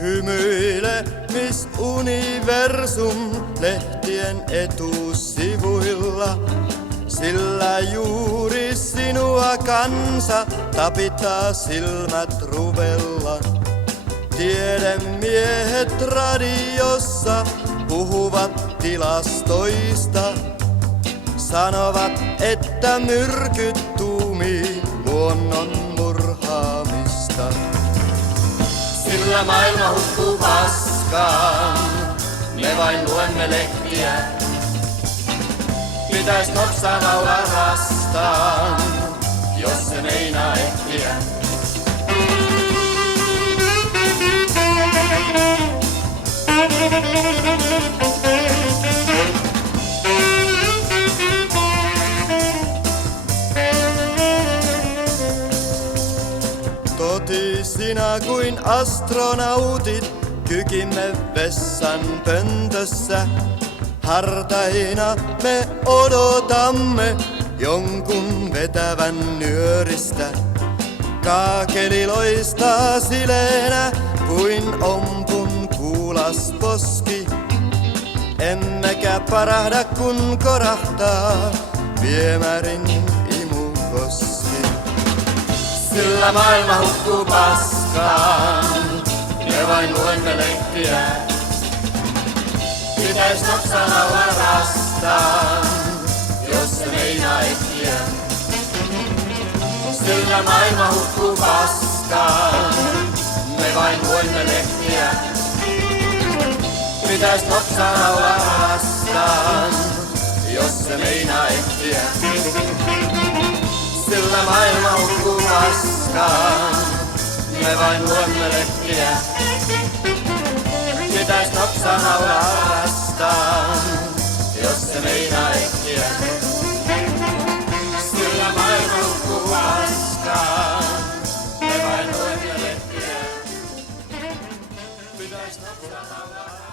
Hymyile, Miss Universum lehtien etusivuilla, sillä juuri sinua kansa tapittaa silmät ruvella. Tiedemiehet radiossa puhuvat tilastoista, sanovat, että myrkyt tuumii luonnon murhaamista. Sillä maailma hukkuu paskaan, me vain luemme lehtiä. Pitäis nopsaa laulaa rastaan, jos se meinaa ehtiä. Totisina kuin astronautit kykimme vessan pöntössä. Hartaina me odotamme jonkun vetävän nyöristä. Kaakeli loistaa sileenä kuin ompun kuulas poski. Emmekä parahda kun korahtaa viemärin imukoski. Sillä maailma hukkuu paskaan, me vain luemme lehtiä. Pitäis nopsaa laulaa rastaan, jos se meinaa ehtiä. Sillä maailma hukkuu paskaan, me vain luemme lehtiä. Pitäis nopsaa laulaa rastaan, jos se meinaa ehtiä. Sillä maailma hukkuu paskaan, me vain luemme lehtiä. Pitäis nopsaa laulaa rastaan, jos se meinaa ehtiä. Sillä maailma hukkuu paskaan, me vain luemme lehtiä. Pitäis nopsaa laulaa rastaan.